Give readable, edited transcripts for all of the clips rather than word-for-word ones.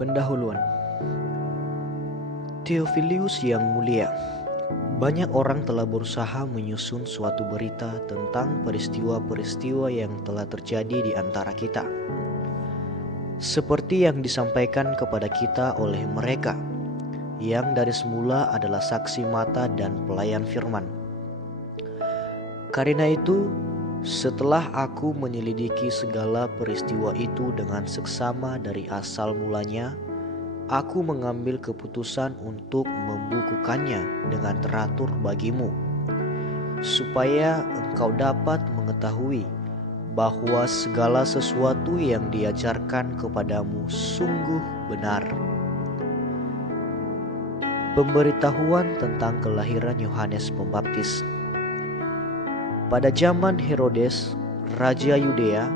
Pendahuluan. Theophilus yang mulia, banyak orang telah berusaha menyusun suatu berita tentang peristiwa-peristiwa yang telah terjadi di antara kita, seperti yang disampaikan kepada kita oleh mereka, yang dari semula adalah saksi mata dan pelayan firman. Karena itu, setelah aku menyelidiki segala peristiwa itu dengan seksama dari asal mulanya, aku mengambil keputusan untuk membukukannya dengan teratur bagimu, supaya engkau dapat mengetahui bahwa segala sesuatu yang diajarkan kepadamu sungguh benar. Pemberitahuan tentang kelahiran Yohanes Pembaptis. Pada zaman Herodes, Raja Yudea,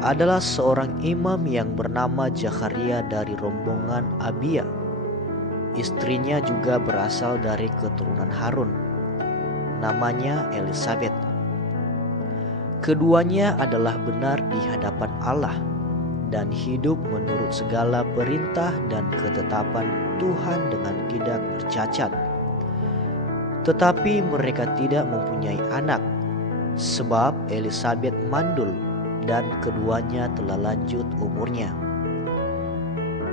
adalah seorang imam yang bernama Zakharia dari rombongan Abia. Istrinya juga berasal dari keturunan Harun. Namanya Elisabet. Keduanya adalah benar di hadapan Allah dan hidup menurut segala perintah dan ketetapan Tuhan dengan tidak bercacat. Tetapi mereka tidak mempunyai anak, sebab Elisabet mandul dan keduanya telah lanjut umurnya.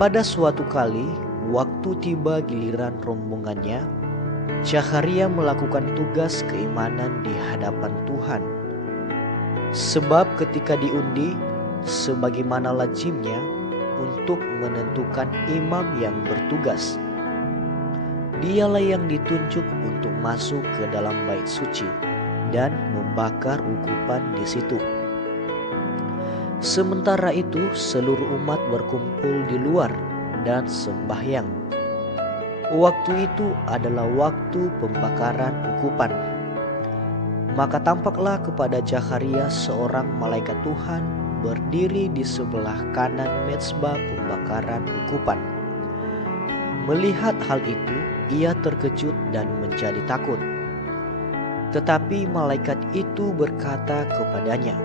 Pada suatu kali, waktu tiba giliran rombongannya, Zakharia melakukan tugas keimanan di hadapan Tuhan. Sebab ketika diundi, sebagaimana lazimnya untuk menentukan imam yang bertugas, dialah yang ditunjuk untuk masuk ke dalam bait suci dan membakar ungkupan di situ. Sementara itu seluruh umat berkumpul di luar dan sembahyang. Waktu itu adalah waktu pembakaran ungkupan. Maka tampaklah kepada Zakharia seorang malaikat Tuhan berdiri di sebelah kanan mezbah pembakaran ungkupan. Melihat hal itu, ia terkejut dan menjadi takut. Tetapi malaikat itu berkata kepadanya,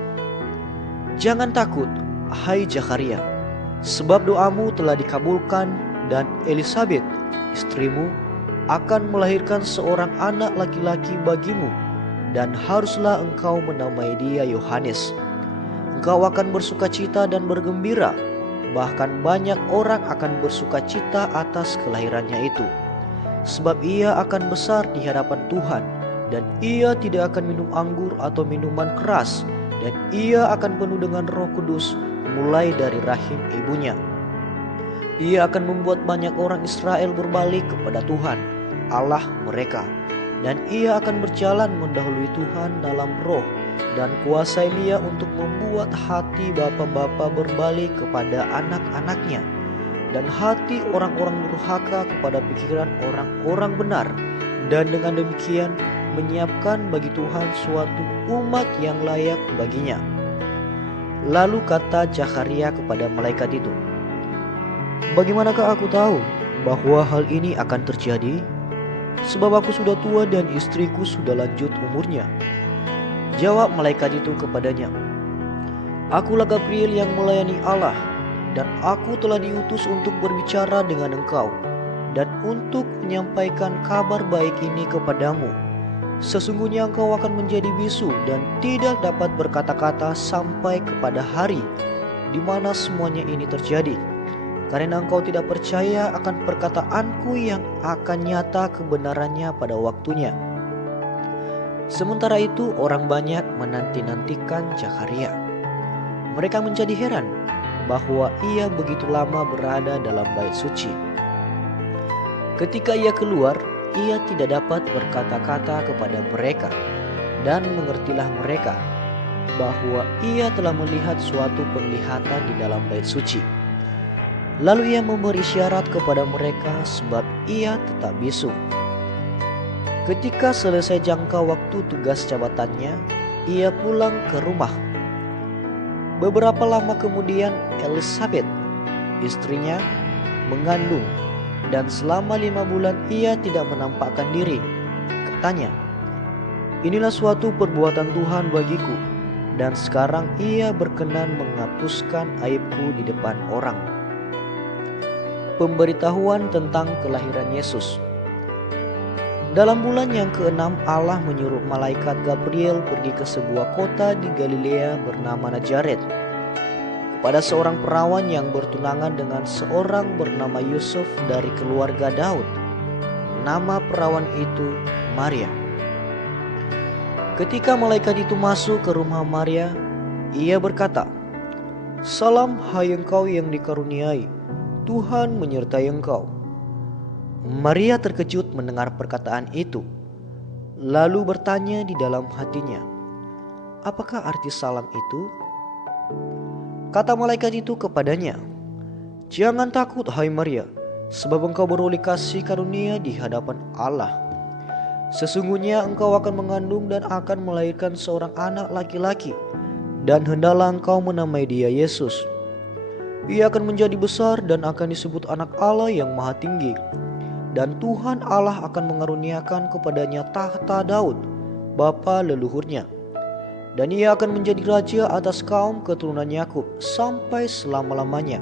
"Jangan takut, hai Zakharia, sebab doamu telah dikabulkan dan Elisabet, istrimu, akan melahirkan seorang anak laki-laki bagimu, dan haruslah engkau menamai dia Yohanes. Engkau akan bersukacita dan bergembira, bahkan banyak orang akan bersukacita atas kelahirannya itu, sebab ia akan besar di hadapan Tuhan, dan ia tidak akan minum anggur atau minuman keras, dan ia akan penuh dengan Roh Kudus mulai dari rahim ibunya. Ia akan membuat banyak orang Israel berbalik kepada Tuhan, Allah mereka, dan ia akan berjalan mendahului Tuhan dalam roh dan kuasa Elia untuk membuat hati bapa-bapa berbalik kepada anak-anaknya, dan hati orang-orang durhaka kepada pikiran orang-orang benar, dan dengan demikian menyiapkan bagi Tuhan suatu umat yang layak baginya." Lalu kata Zakharia kepada malaikat itu, "Bagaimanakah aku tahu bahwa hal ini akan terjadi? Sebab aku sudah tua dan istriku sudah lanjut umurnya." Jawab malaikat itu kepadanya, "Akulah Gabriel yang melayani Allah, dan aku telah diutus untuk berbicara dengan engkau dan untuk menyampaikan kabar baik ini kepadamu. Sesungguhnya engkau akan menjadi bisu dan tidak dapat berkata-kata sampai kepada hari di mana semuanya ini terjadi, karena engkau tidak percaya akan perkataanku yang akan nyata kebenarannya pada waktunya." Sementara itu orang banyak menanti-nantikan Zakharia. Mereka menjadi heran bahwa ia begitu lama berada dalam bait suci. Ketika ia keluar, ia tidak dapat berkata-kata kepada mereka, dan mengertilah mereka bahwa ia telah melihat suatu penglihatan di dalam bait suci. Lalu ia memberi isyarat kepada mereka sebab ia tetap bisu. Ketika selesai jangka waktu tugas jabatannya, ia pulang ke rumah. Beberapa lama kemudian Elisabet, istrinya, mengandung, dan selama 5 bulan ia tidak menampakkan diri. Katanya, "Inilah suatu perbuatan Tuhan bagiku, dan sekarang ia berkenan menghapuskan aibku di depan orang." pemberitahuan tentang kelahiran Yesus. Dalam bulan yang ke-6, Allah menyuruh malaikat Gabriel pergi ke sebuah kota di Galilea bernama Nazaret, kepada seorang perawan yang bertunangan dengan seorang bernama Yusuf dari keluarga Daud. Nama perawan itu Maria. Ketika malaikat itu masuk ke rumah Maria, ia berkata, "Salam, hai engkau yang dikaruniai, Tuhan menyertai engkau." Maria terkejut mendengar perkataan itu, lalu bertanya di dalam hatinya, "Apakah arti salam itu?" Kata malaikat itu kepadanya, "Jangan takut, hai Maria, sebab engkau beroleh kasih karunia di hadapan Allah. Sesungguhnya engkau akan mengandung dan akan melahirkan seorang anak laki-laki, dan hendaklah engkau menamai dia Yesus. Ia akan menjadi besar dan akan disebut Anak Allah yang Maha Tinggi. Dan Tuhan Allah akan mengaruniakan kepadanya tahta Daud, bapa leluhurnya. Dan ia akan menjadi raja atas kaum keturunan Yakub sampai selama-lamanya,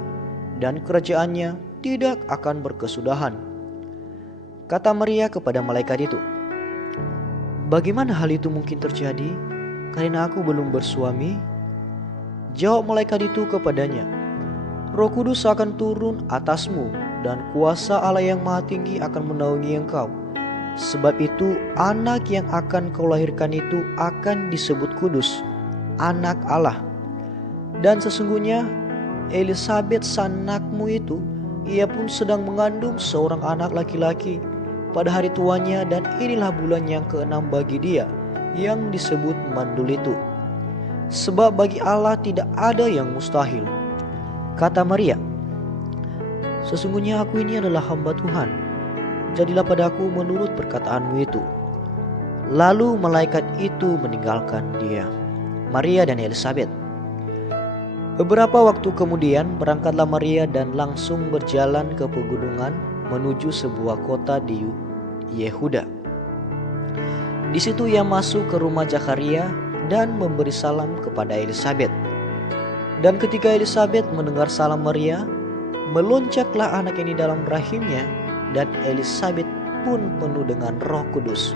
dan kerajaannya tidak akan berkesudahan." Kata Maria kepada malaikat itu, "Bagaimana hal itu mungkin terjadi, karena aku belum bersuami?" Jawab malaikat itu kepadanya, "Roh Kudus akan turun atasmu, dan kuasa Allah yang Maha Tinggi akan menaungi engkau. Sebab itu anak yang akan kau lahirkan itu akan disebut kudus, Anak Allah. Dan sesungguhnya Elisabet sanakmu itu, ia pun sedang mengandung seorang anak laki-laki pada hari tuanya, dan inilah bulan yang ke-6 bagi dia yang disebut mandul itu. Sebab bagi Allah tidak ada yang mustahil." Kata Maria, "Sesungguhnya aku ini adalah hamba Tuhan. Jadilah padaku menurut perkataanmu itu." Lalu malaikat itu meninggalkan dia, Maria dan Elisabet. Beberapa waktu kemudian berangkatlah Maria dan langsung berjalan ke pegunungan menuju sebuah kota di Yehuda. Di situ ia masuk ke rumah Zakaria dan memberi salam kepada Elisabet. Dan ketika Elisabet mendengar salam Maria, meloncaklah anak ini dalam rahimnya, dan Elisabet pun penuh dengan Roh Kudus.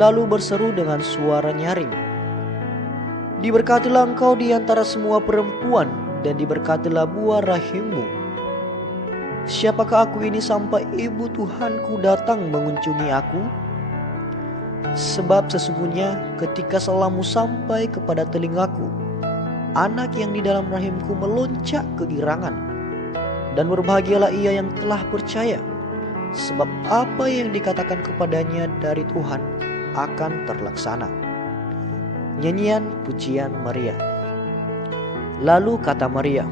Lalu berseru dengan suara nyaring, "Diberkatilah engkau di antara semua perempuan, dan diberkatilah buah rahimmu. Siapakah aku ini sampai ibu Tuhanku datang mengunjungi aku? Sebab sesungguhnya ketika salammu sampai kepada telingaku, anak yang di dalam rahimku melonjak kegirangan. Dan berbahagialah ia yang telah percaya, sebab apa yang dikatakan kepadanya dari Tuhan akan terlaksana." Nyanyian pujian Maria. Lalu kata Maria,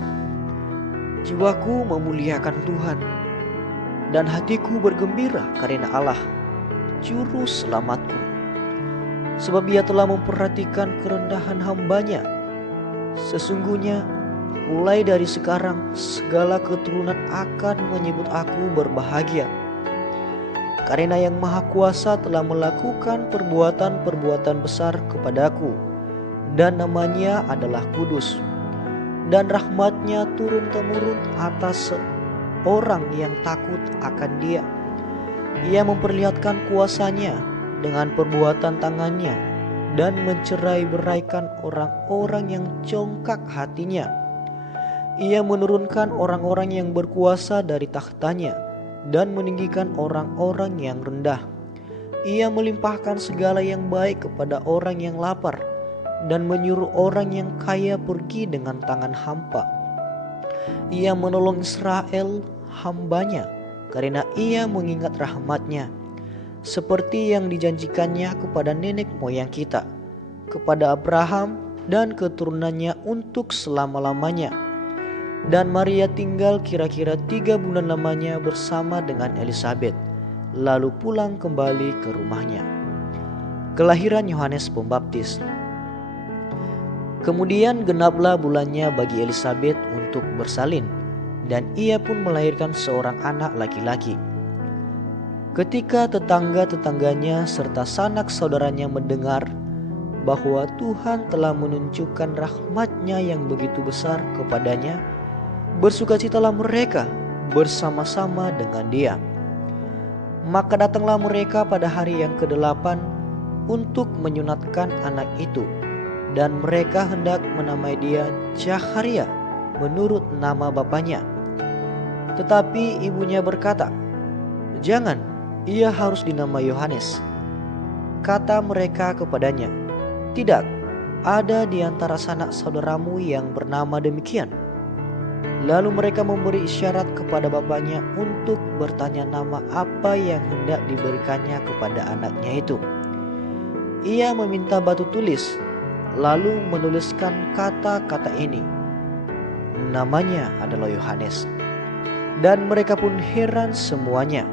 "Jiwaku memuliakan Tuhan, dan hatiku bergembira karena Allah, Juru Selamatku. Sebab ia telah memperhatikan kerendahan hamba-Nya. Sesungguhnya mulai dari sekarang segala keturunan akan menyebut aku berbahagia. Karena Yang Maha Kuasa telah melakukan perbuatan-perbuatan besar kepadaku, dan namanya adalah kudus. Dan rahmat-Nya turun-temurun atas orang yang takut akan Dia. Ia memperlihatkan kuasa-Nya dengan perbuatan tangan-Nya, dan mencerai-beraikan orang-orang yang congkak hatinya. Ia menurunkan orang-orang yang berkuasa dari takhta-Nya, dan meninggikan orang-orang yang rendah. Ia melimpahkan segala yang baik kepada orang yang lapar, dan menyuruh orang yang kaya pergi dengan tangan hampa. Ia menolong Israel hamba-Nya, karena ia mengingat rahmat-Nya, seperti yang dijanjikannya kepada nenek moyang kita, kepada Abraham dan keturunannya untuk selama-lamanya." Dan Maria tinggal kira-kira 3 bulan lamanya bersama dengan Elisabet, lalu pulang kembali ke rumahnya. Kelahiran Yohanes Pembaptis. Kemudian genaplah bulannya bagi Elisabet untuk bersalin, dan ia pun melahirkan seorang anak laki-laki. Ketika tetangga-tetangganya serta sanak saudaranya mendengar bahwa Tuhan telah menunjukkan rahmat-Nya yang begitu besar kepadanya, bersukacitalah mereka bersama-sama dengan dia. Maka datanglah mereka pada hari yang ke-8 untuk menyunatkan anak itu, dan mereka hendak menamai dia Zakharia menurut nama bapaknya. Tetapi ibunya berkata, "Jangan, ia harus dinamai Yohanes." Kata mereka kepadanya, "Tidak, ada di antara sanak saudaramu yang bernama demikian." Lalu mereka memberi isyarat kepada bapaknya untuk bertanya nama apa yang hendak diberikannya kepada anaknya itu. Ia meminta batu tulis, lalu menuliskan kata-kata ini, "Namanya adalah Yohanes." Dan mereka pun heran semuanya.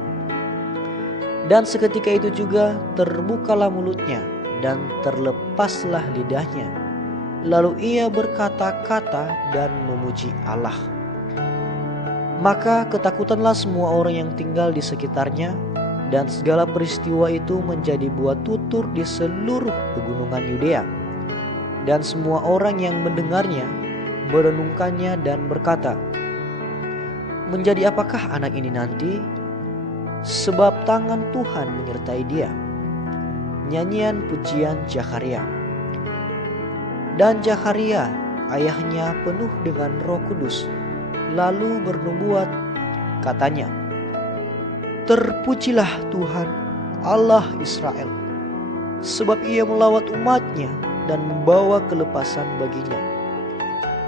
Dan seketika itu juga terbukalah mulutnya dan terlepaslah lidahnya. Lalu ia berkata-kata dan memuji Allah. Maka ketakutanlah semua orang yang tinggal di sekitarnya, dan segala peristiwa itu menjadi buah tutur di seluruh pegunungan Yudea. Dan semua orang yang mendengarnya merenungkannya dan berkata, "Menjadi apakah anak ini nanti? Sebab tangan Tuhan menyertai dia." Nyanyian pujian Zakharia. Dan Zakharia, ayahnya, penuh dengan Roh Kudus, lalu bernubuat, katanya, "Terpujilah Tuhan, Allah Israel, sebab ia melawat umatnya dan membawa kelepasan baginya.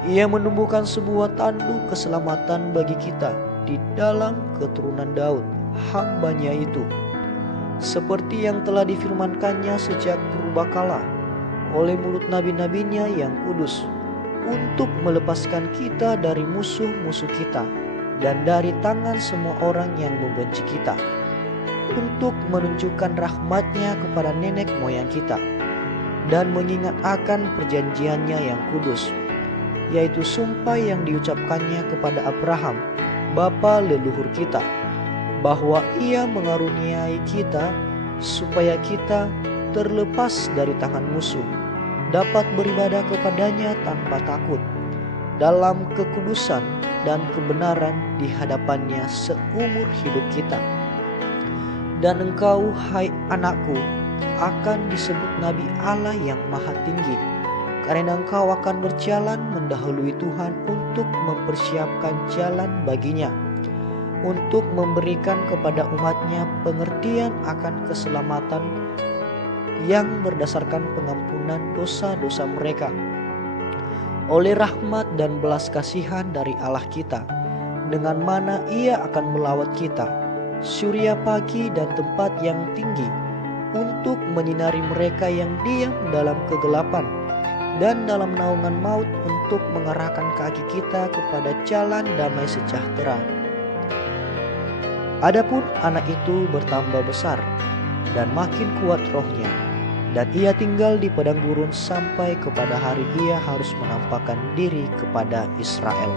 Ia menumbuhkan sebuah tanduk keselamatan bagi kita di dalam keturunan Daud, hambanya itu, seperti yang telah difirmankannya sejak purbakala oleh mulut nabi-nabinya yang kudus, untuk melepaskan kita dari musuh-musuh kita dan dari tangan semua orang yang membenci kita, untuk menunjukkan rahmat-Nya kepada nenek moyang kita, dan mengingat akan perjanjiannya yang kudus, yaitu sumpah yang diucapkannya kepada Abraham, bapa leluhur kita, bahwa Ia mengaruniai kita supaya kita terlepas dari tangan musuh, dapat beribadah kepadanya tanpa takut, dalam kekudusan dan kebenaran di hadapannya seumur hidup kita. Dan engkau, hai anakku, akan disebut Nabi Allah yang Maha Tinggi, karena engkau akan berjalan mendahului Tuhan untuk mempersiapkan jalan baginya, untuk memberikan kepada umatnya pengertian akan keselamatan yang berdasarkan pengampunan dosa-dosa mereka, oleh rahmat dan belas kasihan dari Allah kita, dengan mana Ia akan melawat kita, surya pagi dan tempat yang tinggi, untuk menyinari mereka yang diam dalam kegelapan dan dalam naungan maut, untuk mengarahkan kaki kita kepada jalan damai sejahtera. Adapun anak itu bertambah besar dan makin kuat rohnya, dan ia tinggal di padang gurun sampai kepada hari ia harus menampakkan diri kepada Israel.